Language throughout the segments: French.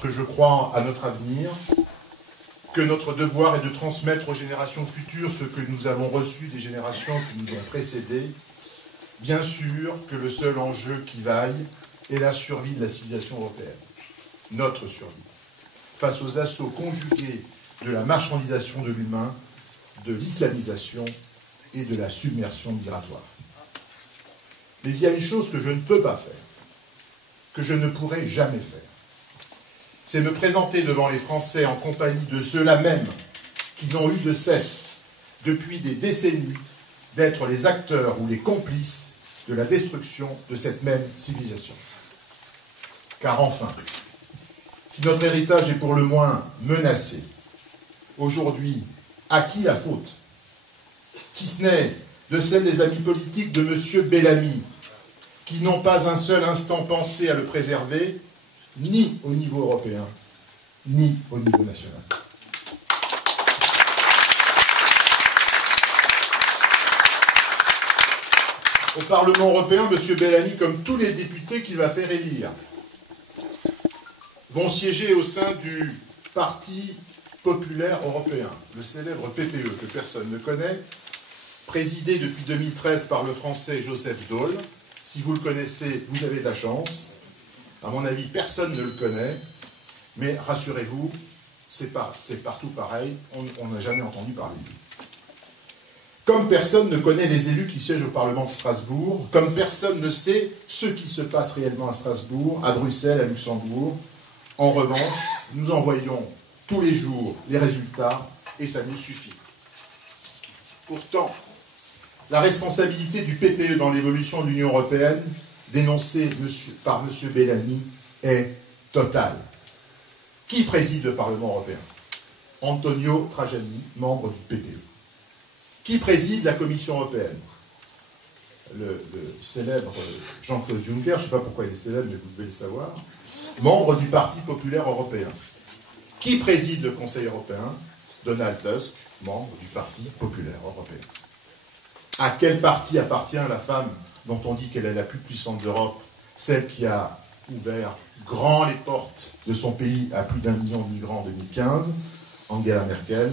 Que je crois à notre avenir, que notre devoir est de transmettre aux générations futures ce que nous avons reçu des générations qui nous ont précédés. Bien sûr que le seul enjeu qui vaille est la survie de la civilisation européenne, notre survie, face aux assauts conjugués de la marchandisation de l'humain, de l'islamisation et de la submersion migratoire. Mais il y a une chose que je ne peux pas faire, que je ne pourrai jamais faire. C'est me présenter devant les Français en compagnie de ceux-là même qui n'ont eu de cesse, depuis des décennies, d'être les acteurs ou les complices de la destruction de cette même civilisation. Car enfin, si notre héritage est pour le moins menacé, aujourd'hui, à qui la faute? Si ce n'est de celle des amis politiques de M. Bellamy, qui n'ont pas un seul instant pensé à le préserver, ni au niveau européen, ni au niveau national. Au Parlement européen, M. Bellamy, comme tous les députés qu'il va faire élire, vont siéger au sein du Parti populaire européen, le célèbre PPE, que personne ne connaît, présidé depuis 2013 par le Français Joseph Daul. Si vous le connaissez, vous avez de la chance. À mon avis, personne ne le connaît, mais rassurez-vous, c'est partout pareil, on n'a jamais entendu parler de lui. Comme personne ne connaît les élus qui siègent au Parlement de Strasbourg, comme personne ne sait ce qui se passe réellement à Strasbourg, à Bruxelles, à Luxembourg, en revanche, nous envoyons tous les jours les résultats et ça nous suffit. Pourtant, la responsabilité du PPE dans l'évolution de l'Union européenne, dénoncée par M. Bellamy, est totale. Qui préside le Parlement européen? Antonio Tajani, membre du PPE. Qui préside la Commission européenne? Le célèbre Jean-Claude Juncker, je ne sais pas pourquoi il est célèbre, mais vous devez le savoir, membre du Parti populaire européen. Qui préside le Conseil européen? Donald Tusk, membre du Parti populaire européen. À quel parti appartient la femme dont on dit qu'elle est la plus puissante d'Europe, celle qui a ouvert grand les portes de son pays à plus d'1 million de migrants en 2015, Angela Merkel,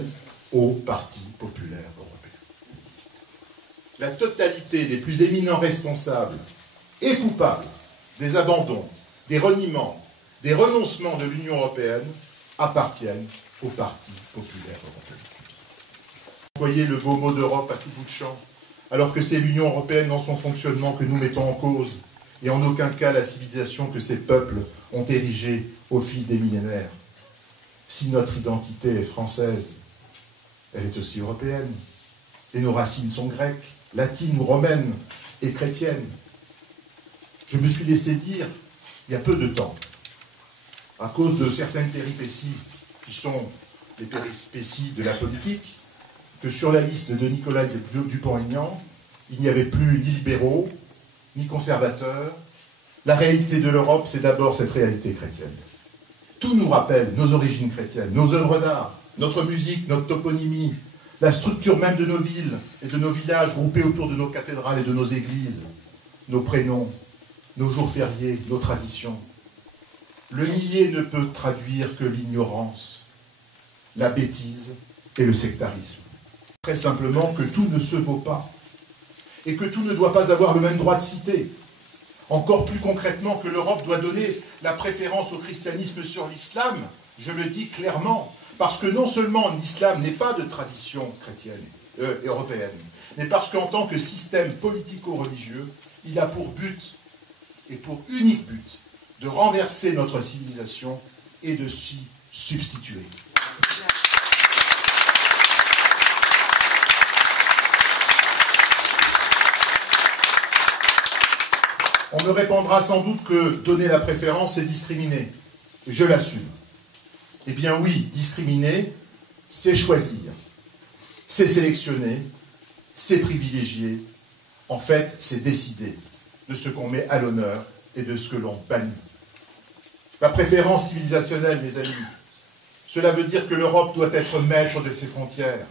au Parti populaire européen. La totalité des plus éminents responsables et coupables des abandons, des reniements, des renoncements de l'Union européenne appartiennent au Parti populaire européen. Employer le beau mot d'Europe à tout bout de champ, alors que c'est l'Union européenne dans son fonctionnement que nous mettons en cause, et en aucun cas la civilisation que ces peuples ont érigée au fil des millénaires. Si notre identité est française, elle est aussi européenne, et nos racines sont grecques, latines ou romaines, et chrétiennes. Je me suis laissé dire, il y a peu de temps, à cause de certaines péripéties qui sont les péripéties de la politique, que sur la liste de Nicolas Dupont-Aignan, il n'y avait plus ni libéraux, ni conservateurs. La réalité de l'Europe, c'est d'abord cette réalité chrétienne. Tout nous rappelle nos origines chrétiennes, nos œuvres d'art, notre musique, notre toponymie, la structure même de nos villes et de nos villages groupés autour de nos cathédrales et de nos églises, nos prénoms, nos jours fériés, nos traditions. Le nier ne peut traduire que l'ignorance, la bêtise et le sectarisme. Très simplement que tout ne se vaut pas et que tout ne doit pas avoir le même droit de cité. Encore plus concrètement que l'Europe doit donner la préférence au christianisme sur l'islam, je le dis clairement, parce que non seulement l'islam n'est pas de tradition chrétienne et européenne, mais parce qu'en tant que système politico-religieux, il a pour but et pour unique but de renverser notre civilisation et de s'y substituer. On me répondra sans doute que donner la préférence, c'est discriminer. Je l'assume. Eh bien oui, discriminer, c'est choisir, c'est sélectionner, c'est privilégier. En fait, c'est décider de ce qu'on met à l'honneur et de ce que l'on bannit. La préférence civilisationnelle, mes amis, cela veut dire que l'Europe doit être maître de ses frontières,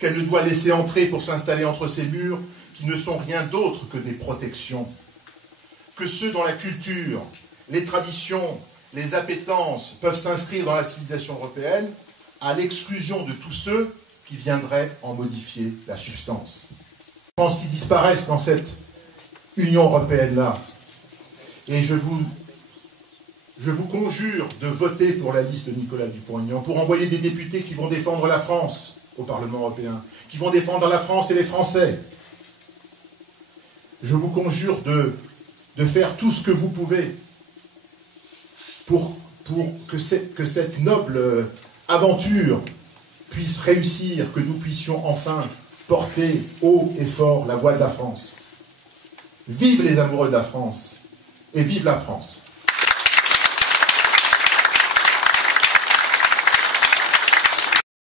qu'elle ne doit laisser entrer pour s'installer entre ses murs qui ne sont rien d'autre que des protections, que ceux dont la culture, les traditions les appétences peuvent s'inscrire dans la civilisation européenne à l'exclusion de tous ceux qui viendraient en modifier la substance. Je pense qu'ils disparaissent dans cette Union européenne-là. Et je vous conjure de voter pour la liste de Nicolas Dupont-Aignan, pour envoyer des députés qui vont défendre la France au Parlement européen, qui vont défendre la France et les Français. Je vous conjure de faire tout ce que vous pouvez pour que cette noble aventure puisse réussir, que nous puissions enfin porter haut et fort la voix de la France. Vive les amoureux de la France et vive la France!